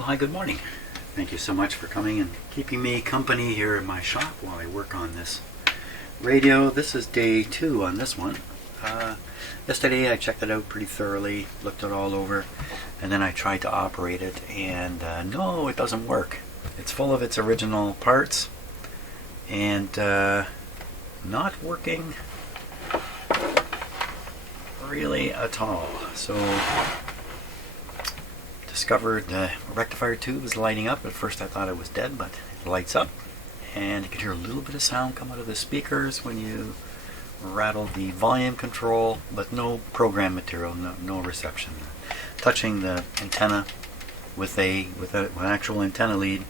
Well, hi, good morning. Thank you so much for coming and keeping me company here in my shop while I work on this radio. This is day 2 on this one. Yesterday I checked it out pretty thoroughly, looked it all over, and then I tried to operate it, and no, it doesn't work. It's full of its original parts and not working really at all. So discovered the rectifier tube is lighting up. At first I thought it was dead, but it lights up, and you can hear a little bit of sound come out of the speakers when you rattle the volume control, but no program material, no reception. Touching the antenna with an actual antenna lead,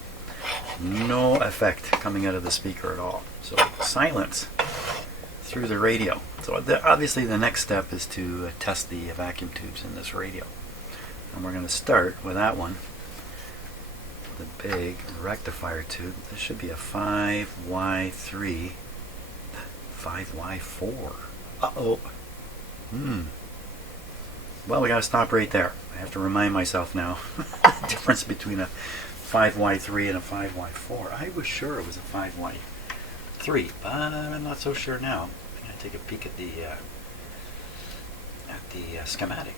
no effect coming out of the speaker at all. So silence through the radio. So obviously the next step is to test the vacuum tubes in this radio. And we're going to start with that one, the big rectifier tube. This should be a 5Y3, 5Y4. Uh-oh. Well, we got to stop right there. I have to remind myself now the difference between a 5Y3 and a 5Y4. I was sure it was a 5Y3, but I'm not so sure now. I'm going to take a peek at the schematic.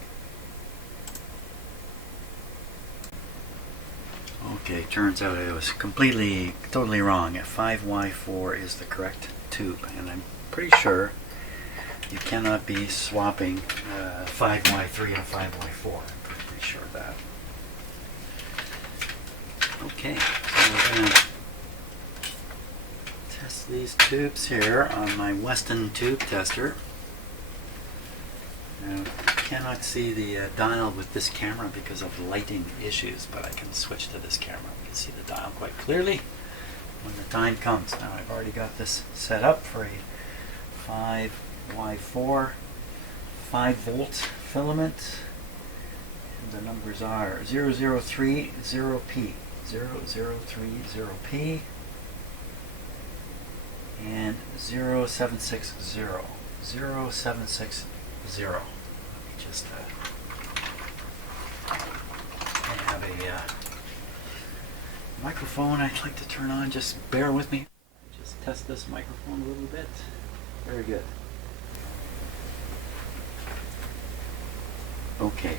Okay, turns out I was totally wrong. A 5Y4 is the correct tube, and I'm pretty sure you cannot be swapping 5Y3 and a 5Y4. I'm pretty sure of that. Okay, so we're going to test these tubes here on my Weston tube tester. Now, I cannot see the dial with this camera because of lighting issues, but I can switch to this camera. We can see the dial quite clearly when the time comes. Now I've already got this set up for a 5Y4 5-volt filament. And the numbers are 0030P, 0030P, and 0760, 0760. Let me just I have a microphone I'd like to turn on. Just bear with me. Just test this microphone a little bit. Very good. Okay.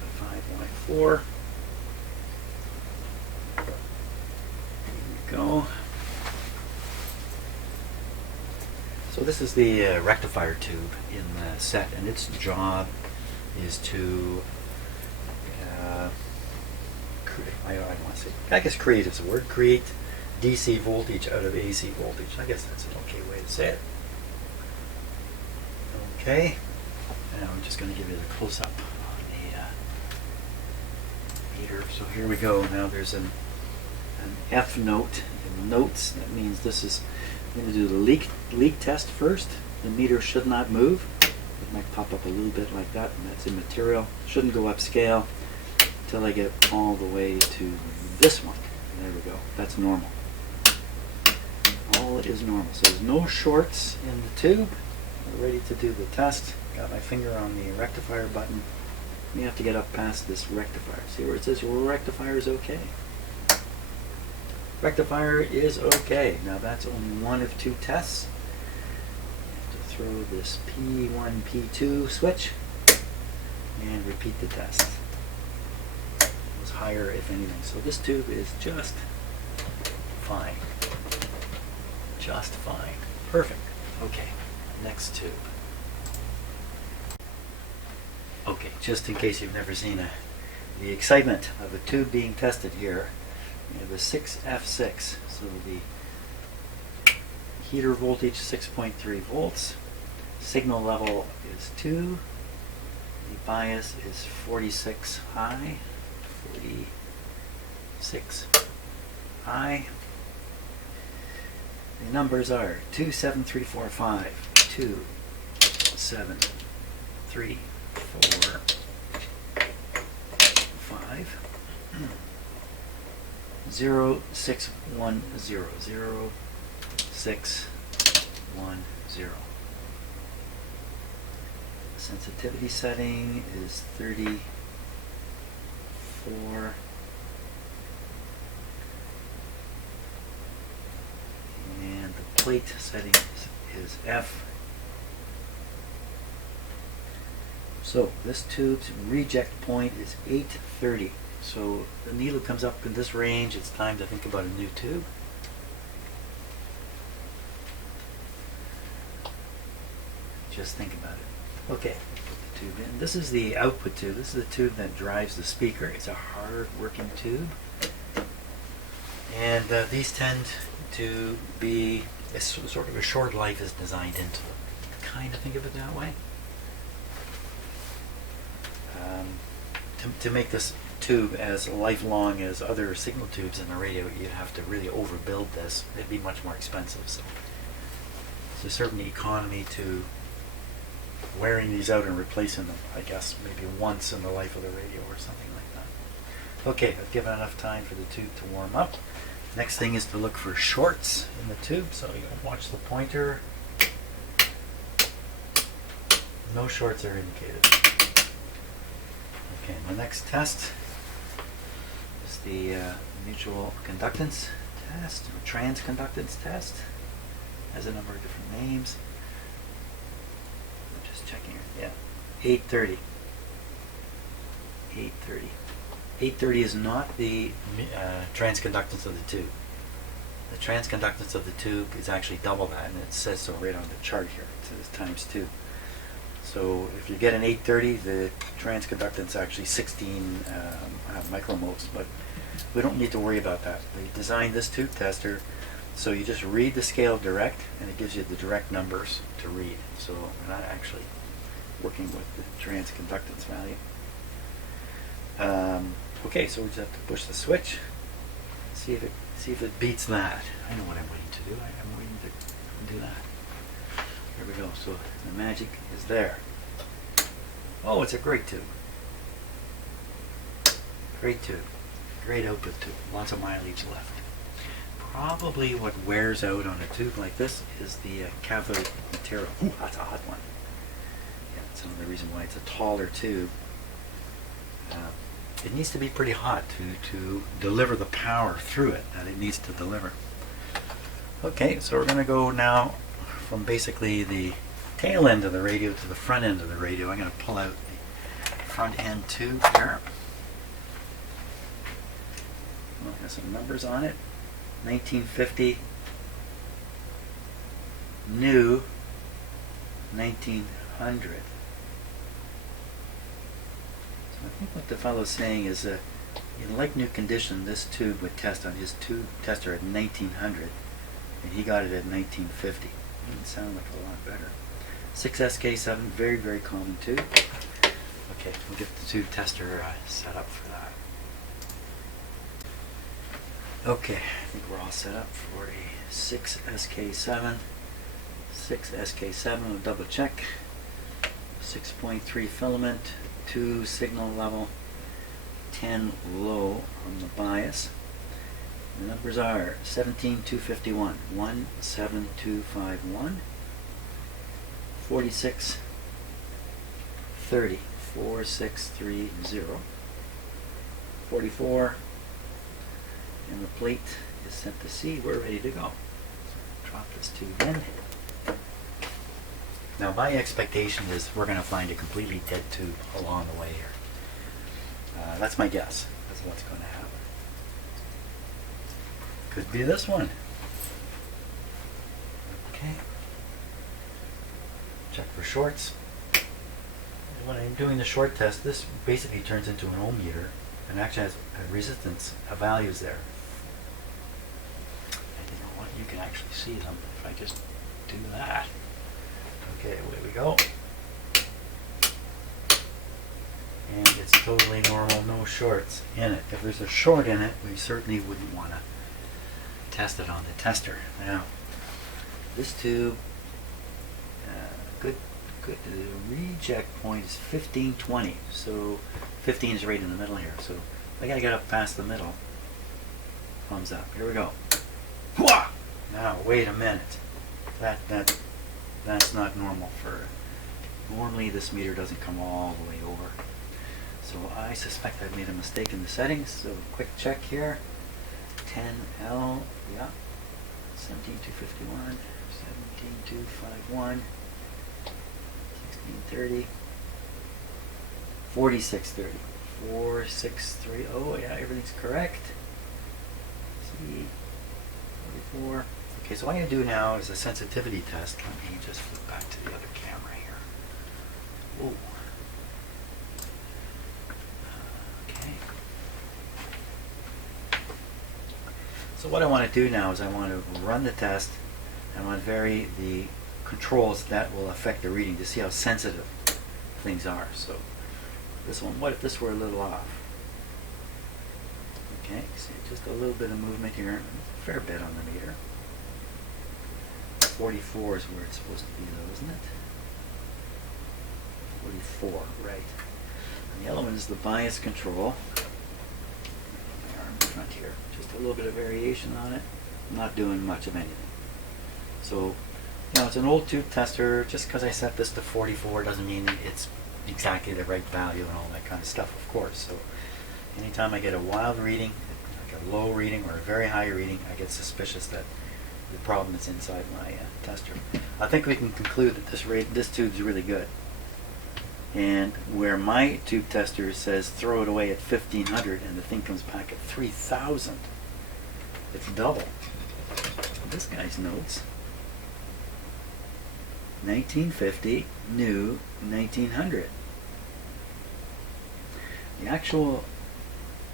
The 5Y4. Here we go. So this is the rectifier tube in the set, and its job is to, create is a word, create DC voltage out of AC voltage. I guess that's an okay way to say it. Okay, and I'm just going to give you the close-up on the meter. So here we go. Now there's an F note in notes. That means this is, I'm going to do the leak test first. The meter should not move. It might pop up a little bit like that, and that's immaterial. Shouldn't go upscale until I get all the way to this one. There we go. That's normal. All is normal. So there's no shorts in the tube. We're ready to do the test. Got my finger on the rectifier button. You have to get up past this rectifier. See where it says rectifier is okay? Rectifier is okay. Now that's only one of 2 tests. You have to throw this P1, P2 switch and repeat the test. It was higher if anything. So this tube is just fine. Just fine. Perfect. Okay, next tube. Okay, just in case you've never seen the excitement of a tube being tested here. We have the 6F6, so the heater voltage 6.3 volts, signal level is 2, the bias is 46 high, 46 high. The numbers are 27345, 27345. 0610, 0610. Sensitivity setting is 34 plate setting is F. So this tube's reject point is 830. So the needle comes up in this range, it's time to think about a new tube. Just think about it. Okay, put the tube in. This is the output tube. This is the tube that drives the speaker. It's a hard working tube. And these tend to be sort of a short life is designed into them. Kind of think of it that way. To make this tube as lifelong as other signal tubes in the radio, you'd have to really overbuild this. It'd be much more expensive. So there's a certain economy to wearing these out and replacing them, I guess, maybe once in the life of the radio or something like that. Okay, I've given enough time for the tube to warm up. Next thing is to look for shorts in the tube, so you watch the pointer. No shorts are indicated. Okay, my next test is the mutual conductance test, or transconductance test. Has a number of different names. I'm just checking here. Yeah, 830. 830. 830 is not the transconductance of the tube. The transconductance of the tube is actually double that, and it says so right on the chart here. It says times 2. So if you get an 830, the transconductance is actually 16 micromoles, but we don't need to worry about that. They designed this tube tester so you just read the scale direct, and it gives you the direct numbers to read. So we're not actually working with the transconductance value. Okay, so we just have to push the switch, see if it beats that. I know what I'm waiting to do. I'm waiting to do that. There we go. So the magic is there. Oh, it's a great tube. Great tube. Great output tube. Lots of mileage left. Probably what wears out on a tube like this is the cathode material. Ooh, that's a hot one. Yeah, that's another reason why it's a taller tube. It needs to be pretty hot to deliver the power through it that it needs to deliver. Okay, so we're going to go now from basically the tail end of the radio to the front end of the radio. I'm going to pull out the front end tube here. Well, it has some numbers on it. 1950, new 1900. So I think what the fellow's saying is in like new condition, this tube would test on his tube tester at 1900, and he got it at 1950. Doesn't sound like a lot better. 6SK7, very, very common tube. Okay, we'll get the tube tester set up for that. Okay, I think we're all set up for a 6SK7. 6SK7, we'll double check. 6.3 filament, 2 signal level, 10 low on the bias. The numbers are 17251, 17251, 4630, 4630, 44, and the plate is set to C. We're ready to go. So drop this tube in. Now my expectation is we're going to find a completely dead tube along the way here. That's my guess. That's what's going to happen. Could be this one. Okay. Check for shorts. When I'm doing the short test, this basically turns into an ohm meter and actually has a resistance values there. And you know what? You can actually see them if I just do that. Okay, away we go. And it's totally normal, no shorts in it. If there's a short in it, we certainly wouldn't want to test it on the tester. Now, this tube, good reject point is 1520. So 15 is right in the middle here. So I gotta get up past the middle. Thumbs up. Here we go. Hwah! Now wait a minute. That's not normal for. Normally this meter doesn't come all the way over. So I suspect I've made a mistake in the settings. So quick check here. 10L. Yeah. 17251. 17251, 1630, 4630, 4630. Oh yeah, everything's correct. See, 44. Okay, so what I'm going to do now is a sensitivity test. Let me just flip back to the other camera here. Whoa. Okay. So what I want to do now is I want to run the test. I want to vary the controls that will affect the reading to see how sensitive things are. So this one, what if this were a little off? Okay, see just a little bit of movement here, a fair bit on the meter. 44 is where it's supposed to be though, isn't it? 44, right. And the other one is the bias control. My arm in front here. Just a little bit of variation on it. Not doing much of anything. So, you know, it's an old tube tester. Just because I set this to 44 doesn't mean it's exactly the right value and all that kind of stuff, of course. So, anytime I get a wild reading, like a low reading or a very high reading, I get suspicious that the problem is inside my tester. I think we can conclude that this tube's really good. And where my tube tester says throw it away at 1500 and the thing comes back at 3000, it's double. This guy's notes. 1950, new 1900. The actual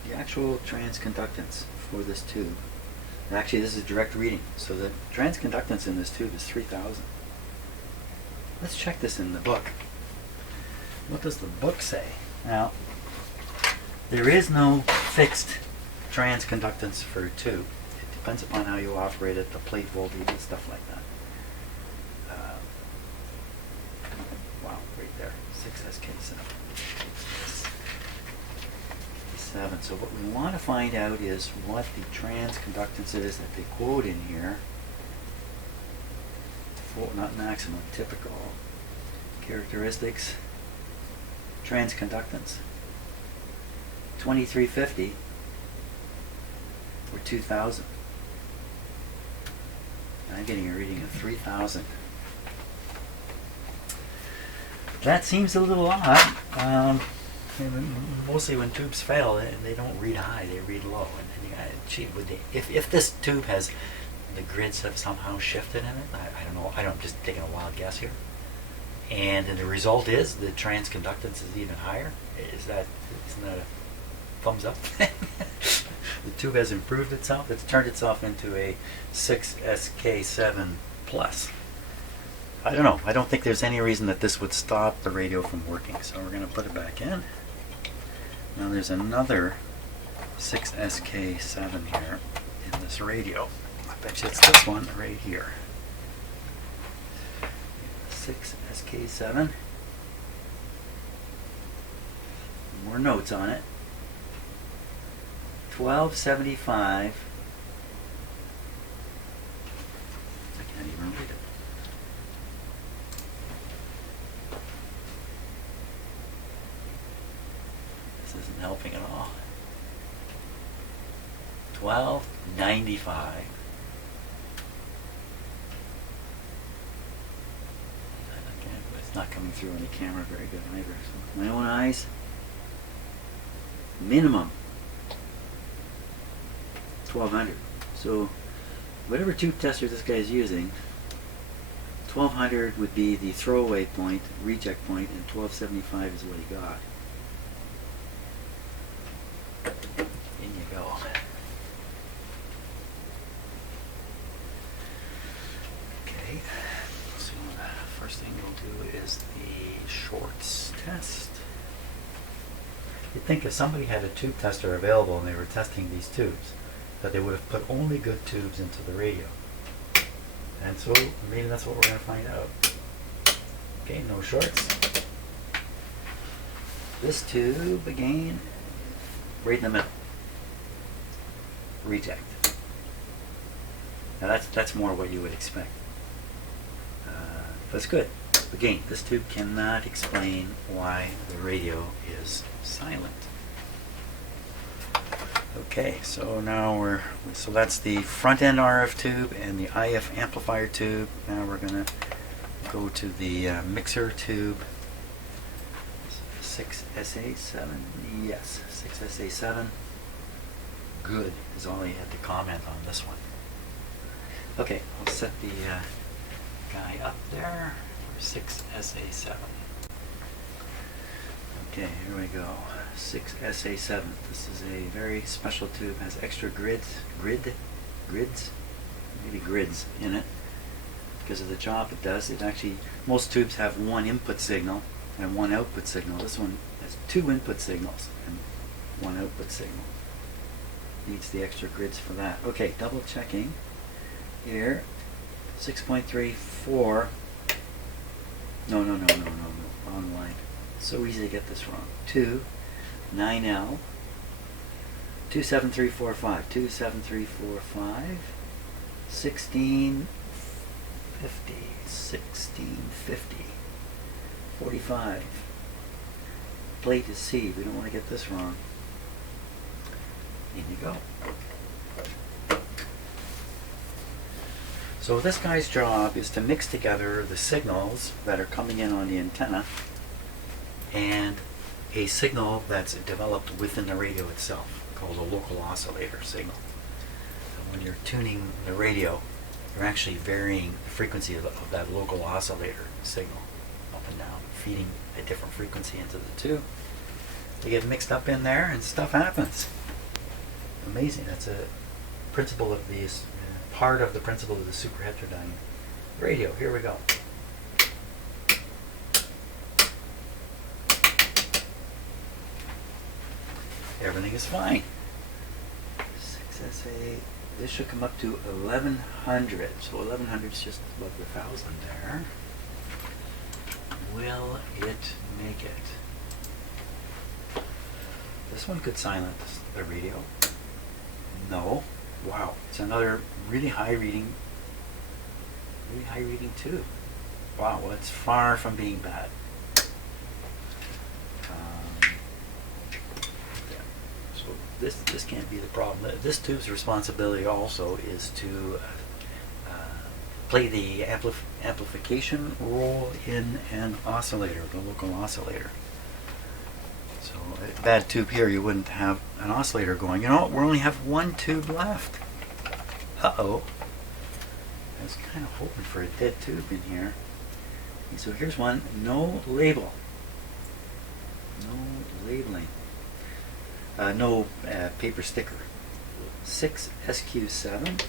transconductance for this tube, actually this is direct reading, so the transconductance in this tube is 3000. Let's check this in the book. What does the book say? Now, there is no fixed transconductance for a tube. It depends upon how you operate it, the plate voltage and stuff like that. Wow, right there, 6SK7. So what we want to find out is what the transconductance is that they quote in here. Not maximum, typical. Characteristics. Transconductance. 2350 or 2000. I'm getting a reading of 3000. That seems a little odd. Mostly when tubes fail, they don't read high, they read low. And if this tube has, the grids have somehow shifted in it, I don't know, I'm just taking a wild guess here. And the result is the transconductance is even higher. Isn't that a thumbs up thing? The tube has improved itself. It's turned itself into a 6SK7 plus. I don't know. I don't think there's any reason that this would stop the radio from working. So we're going to put it back in. Now there's another 6SK7 here in this radio. I bet you it's this one right here. 6SK7. More notes on it. 1275. I can't even read it. This isn't helping at all. 1295. It's not coming through on the camera very good either. So my own eyes. Minimum 1200. So whatever tube tester this guy is using, 1200 would be the throwaway point, reject point, and 1275 is what he got. In you go. Okay, so the first thing we'll do is the shorts test. You'd think if somebody had a tube tester available and they were testing these tubes, that they would have put only good tubes into the radio. And so maybe that's what we're going to find out. Okay, no shorts. This tube again, right in the middle. Reject. Now that's more what you would expect. That's good. Again, this tube cannot explain why the radio is silent. Okay, so now so that's the front end RF tube and the IF amplifier tube. Now we're going to go to the mixer tube. 6SA7, yes, 6SA7. Good is all you had to comment on this one. Okay, I'll set the guy up there for 6SA7. Okay, here we go. 6SA7. This is a very special tube. Has extra grids in it because of the job it does. It actually, most tubes have one input signal and one output signal. This one has two input signals and one output signal. Needs the extra grids for that. Okay, double checking here. 6.34. No, wrong line. So easy to get this wrong. 9L 27345 27345 1650 45. Plate is C. We don't want to get this wrong. In you go. So this guy's job is to mix together the signals that are coming in on the antenna and a signal that's developed within the radio itself, called a local oscillator signal. So when you're tuning the radio, you're actually varying the frequency of that local oscillator signal up and down, feeding a different frequency into the tube. They get mixed up in there and stuff happens. Amazing. That's a principle of these, part of the principle of the super heterodyne radio. Here we go. Everything is fine. 6SA, this should come up to 1100. So 1100 is just above the 1000 there. Will it make it? This one could silence the radio. No. Wow. It's another really high reading tube. Wow, well, it's far from being bad. So this can't be the problem. This tube's responsibility also is to play the amplification role in an oscillator, the local oscillator. So a bad tube here, you wouldn't have an oscillator going. You know what? We only have one tube left. Uh-oh. I was kind of hoping for a dead tube in here. Okay, so here's one. No label. No labeling. No paper sticker. 6SQ7.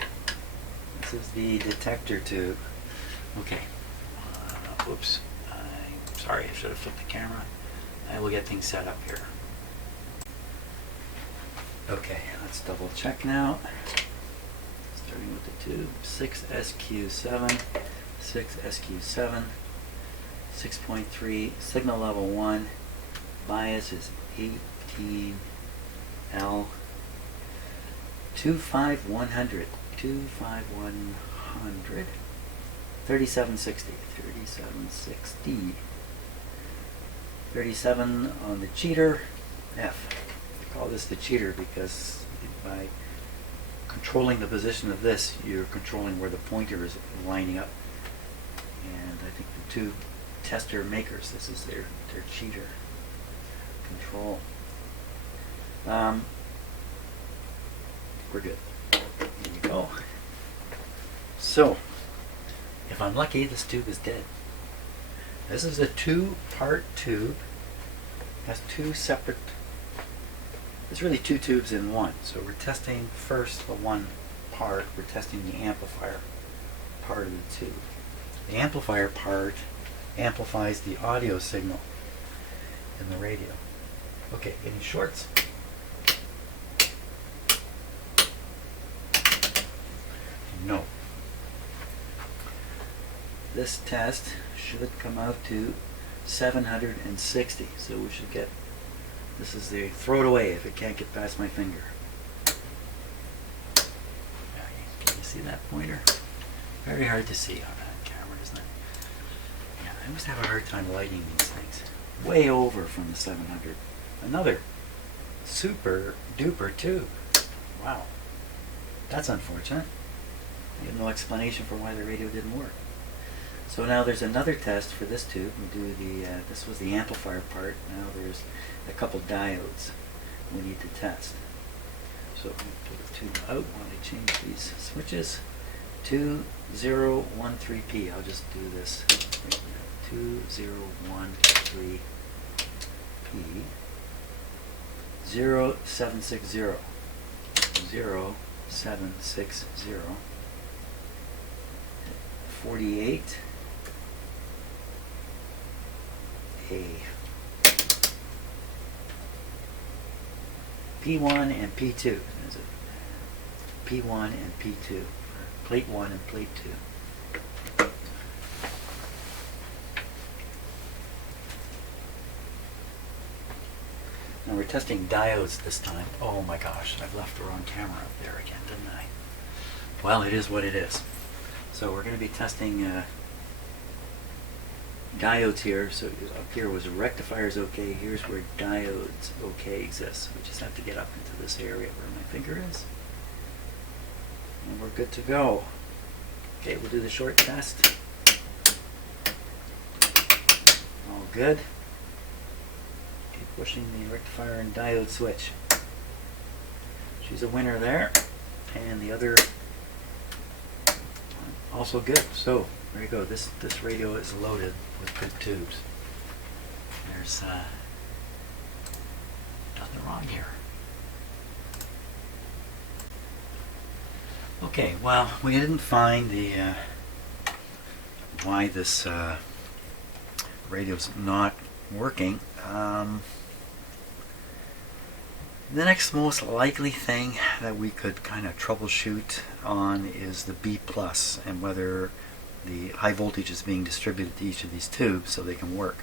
This is the detector tube. Okay. Oops. I'm sorry, I should have flipped the camera. I will get things set up here. Okay, let's double check now. Starting with the tube. 6SQ7. 6SQ7. 6.3. Signal level 1. Bias is 18L. 25100. 25100. 3760. 3760. 37 on the cheater, F. I call this the cheater because by controlling the position of this, you're controlling where the pointer is lining up. And I think the two tester makers, this is their cheater control. We're good. Here you go. So, if I'm lucky, this tube is dead. This is a two-part tube. It has two separate, there's really two tubes in one. So we're testing first the one part, we're testing the amplifier part of the tube. The amplifier part amplifies the audio signal in the radio. Okay, any shorts? No. This test should come out to 760. So we should get, this is the throw it away if it can't get past my finger. Can you see that pointer? Very hard to see on that camera, isn't it? Yeah, I always have a hard time lighting these things. Way over from the 700. Another super duper tube. Wow, that's unfortunate. I have no explanation for why the radio didn't work. So now there's another test for this tube. We do the this was the amplifier part. Now there's a couple diodes we need to test. So I'm going to pull the tube out while I change these switches. 2013P. I'll just do this right now. 2013P. 0760. 0760. 48. A. P1 and P2. There's a P1 and P2. Plate 1 and plate 2. Now we're testing diodes this time. Oh my gosh, I've left the wrong camera up there again, didn't I? Well, it is what it is. So we're going to be testing diodes here. So up here was rectifiers okay. Here's where diodes okay exists. We just have to get up into this area where my finger is. And we're good to go. Okay, we'll do the short test. All good. Keep pushing the rectifier and diode switch. She's a winner there. And the other also good. So there you go. This radio is loaded with good tubes. There's nothing wrong here. Okay, well, we didn't find the why this radio's not working. The next most likely thing that we could kind of troubleshoot on is the B plus and whether the high voltage is being distributed to each of these tubes so they can work.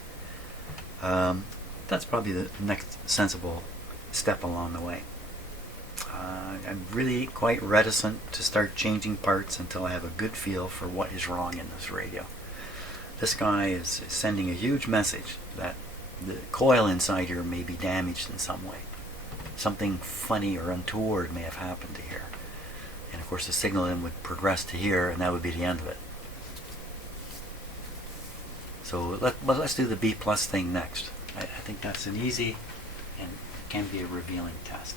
That's probably the next sensible step along the way. I'm really quite reticent to start changing parts until I have a good feel for what is wrong in this radio. This guy is sending a huge message that the coil inside here may be damaged in some way. Something funny or untoward may have happened to here. And of course the signal then would progress to here and that would be the end of it. So let's do the B plus thing next. I think that's an easy and can be a revealing test.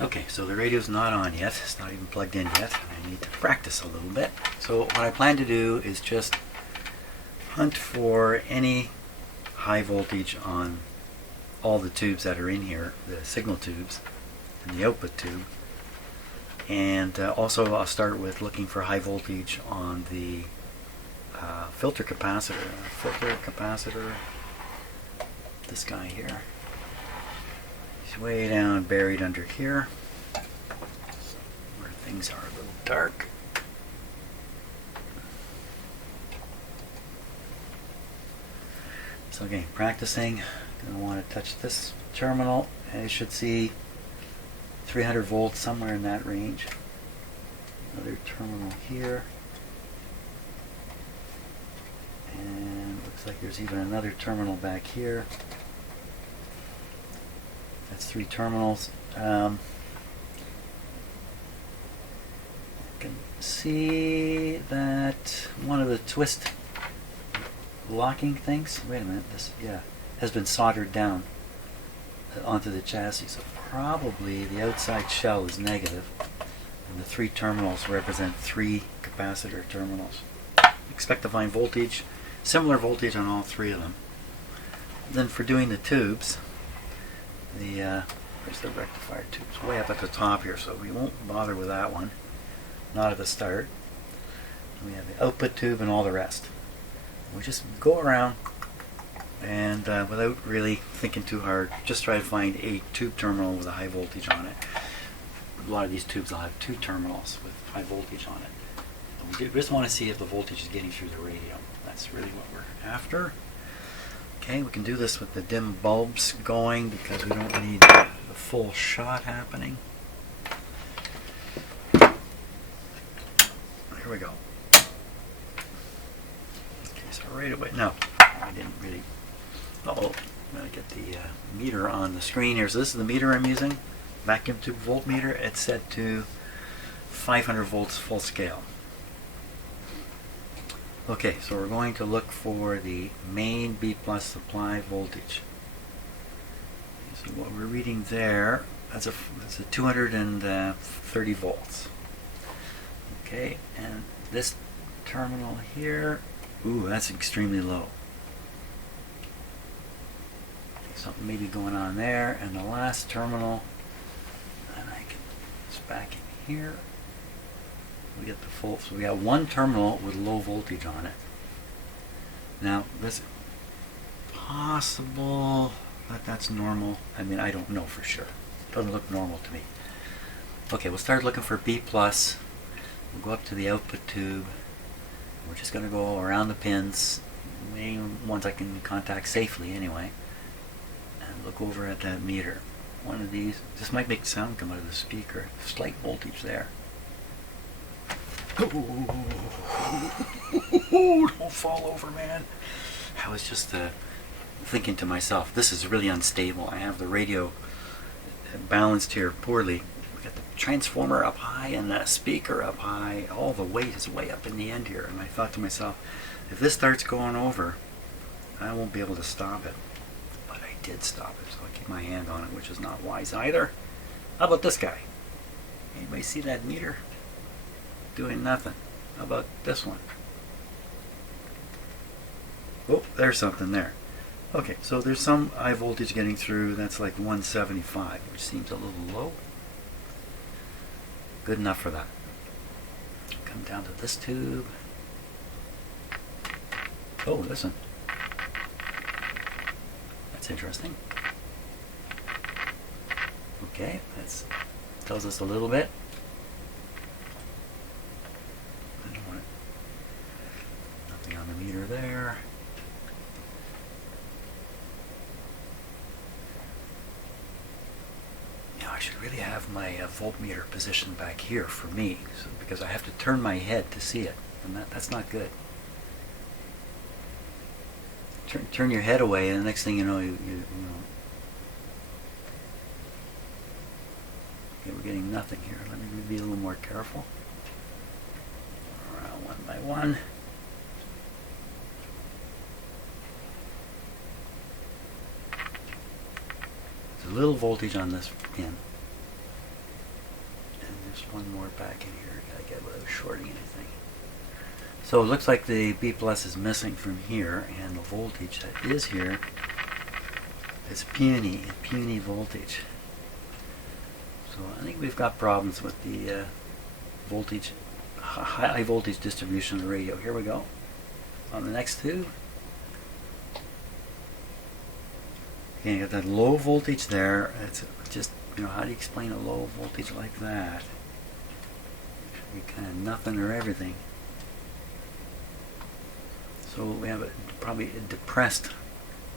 Okay, so the radio's not on yet. It's not even plugged in yet. I need to practice a little bit. So what I plan to do is just hunt for any high voltage on all the tubes that are in here, the signal tubes and the output tube. And also I'll start with looking for high voltage on the filter capacitor. This guy here. He's way down, buried under here, where things are a little dark. So again, practicing. I want to touch this terminal, and you should see 300 volts somewhere in that range. Another terminal here, and looks like there's even another terminal back here. That's 3 terminals. I can see that one of the twist locking things, wait a minute, this, yeah, has been soldered down onto the chassis. So probably the outside shell is negative, and the 3 terminals represent 3 capacitor terminals. Expect to find voltage, similar voltage on all 3 of them. Then for doing the tubes, where's the rectifier tubes? Way up at the top here, so we won't bother with that one. Not at the start. We have the output tube and all the rest. We just go around and without really thinking too hard, just try to find a tube terminal with a high voltage on it. A lot of these tubes will have 2 terminals with high voltage on it. We just want to see if the voltage is getting through the radio. That's really what we're after. Okay, we can do this with the dim bulbs going because we don't need the full shot happening. Here we go. Okay, so right away, no, I didn't really, uh-oh, I'm going to get the meter on the screen here. So this is the meter I'm using, vacuum tube voltmeter. It's set to 500 volts full scale. Okay, so we're going to look for the main B plus supply voltage. So what we're reading there, that's a 230 volts. Okay, and this terminal here, ooh, that's extremely low. Something maybe going on there. And the last terminal, and I can, it's back in here. We get the full, so we got one terminal with low voltage on it. Now, this possible that that's normal. I mean, I don't know for sure. It doesn't look normal to me. Okay, we'll start looking for B plus. We'll go up to the output tube. We're just going to go around the pins, main ones I can contact safely anyway, and look over at that meter. One of these, this might make sound come out of the speaker. Slight voltage there. Don't fall over, man. I was just thinking to myself, this is really unstable. I have the radio balanced here poorly. We got the transformer up high and the speaker up high. All the weight is way up in the end here. And I thought to myself, if this starts going over, I won't be able to stop it. But I did stop it, so I keep my hand on it, which is not wise either. How about this guy? Anybody see that meter? Doing nothing. How about this one? Oh, there's something there. Okay, so there's some high voltage getting through. That's like 175, which seems a little low. Good enough for that. Come down to this tube. Oh, listen. That's interesting. Okay, that tells us a little bit. I don't want it. Nothing on the meter there. Now I should really have my voltmeter positioned back here for me, because I have to turn my head to see it, and that's not good. Turn your head away, and the next thing you know, you know. Okay, we're getting nothing here. Let me be a little more careful. Around one by one. There's a little voltage on this pin. And there's one more back in here. Gotta get without shorting anything. So it looks like the B plus is missing from here, and the voltage that is here is puny voltage. So I think we've got problems with the voltage, high voltage distribution of the radio. Here we go. On the next tube. Okay, you got that low voltage there. It's just, you know, how do you explain a low voltage like that? Should be kind of nothing or everything. So we have probably a depressed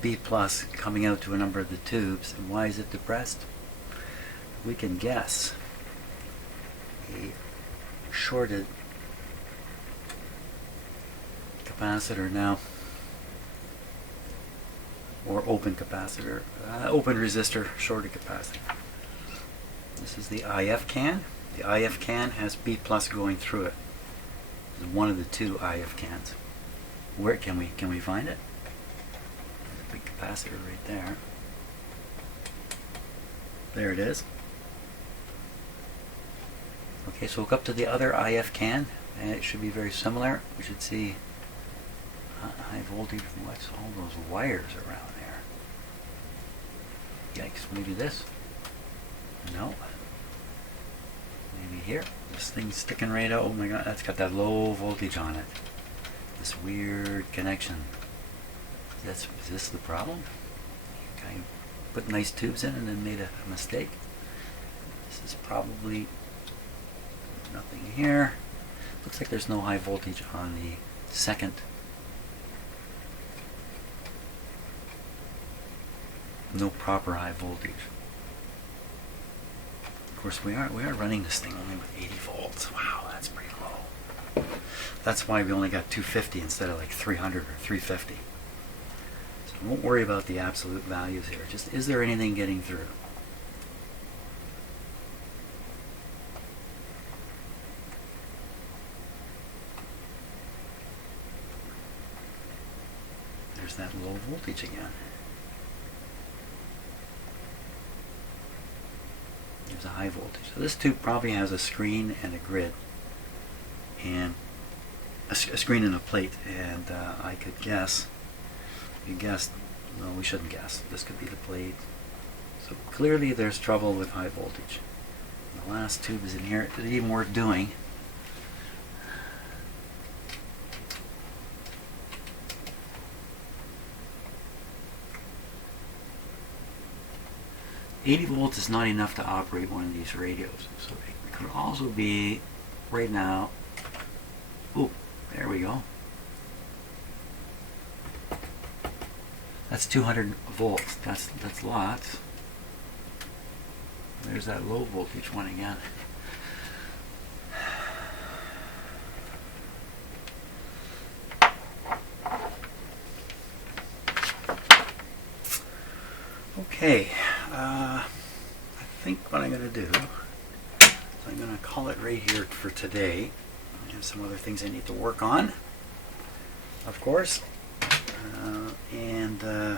B plus coming out to a number of the tubes. And why is it depressed? We can guess a shorted capacitor now, or open capacitor, open resistor, shorted capacitor. This is the IF can. The IF can has B plus going through it. It's one of the two IF cans. Where can we find it? There's a big capacitor right there. There it is. Okay, so look up to the other IF can, and it should be very similar. We should see high voltage. What's all those wires around there? Yikes, maybe this? No. Maybe here. This thing's sticking right out. Oh my god, that's got that low voltage on it. This weird connection. Is this the problem? Guy put nice tubes in and then made a mistake. This is probably nothing here. Looks like there's no high voltage on the second. No proper high voltage. Of course, we are running this thing only with 80 volts. Wow, that's pretty low. That's why we only got 250 instead of like 300 or 350. So won't worry about the absolute values here. Just, is there anything getting through? There's that low voltage again. There's a high voltage. So this tube probably has a screen and a grid, and a screen and a plate. And I could guess. You guessed. No, we shouldn't guess. This could be the plate. So clearly there's trouble with high voltage. The last tube is in here. Is it even worth doing? $80 volts is not enough to operate one of these radios. So it could also be right now. Oh, there we go. That's 200 volts. That's lots. There's that low voltage one again. Okay, I think what I'm going to do is I'm going to call it right here for today. I have some other things I need to work on, of course, and I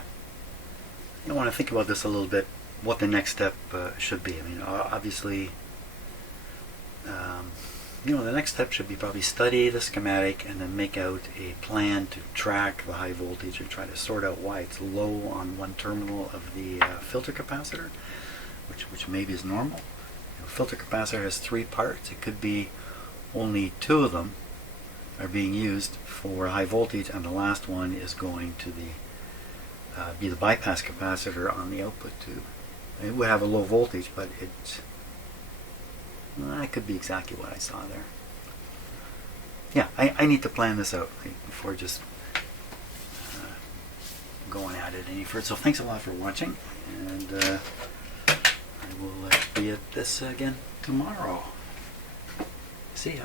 want to think about this a little bit, what the next step should be. I mean, obviously, the next step should be probably study the schematic and then make out a plan to track the high voltage and try to sort out why it's low on one terminal of the filter capacitor, which maybe is normal. Filter capacitor has 3 parts. It could be only 2 of them are being used for high voltage, and the last one is going to be the bypass capacitor on the output tube. It would have a low voltage, but that could be exactly what I saw there. Yeah, I need to plan this out before just going at it any further. So thanks a lot for watching, and I will be at this again tomorrow. See ya.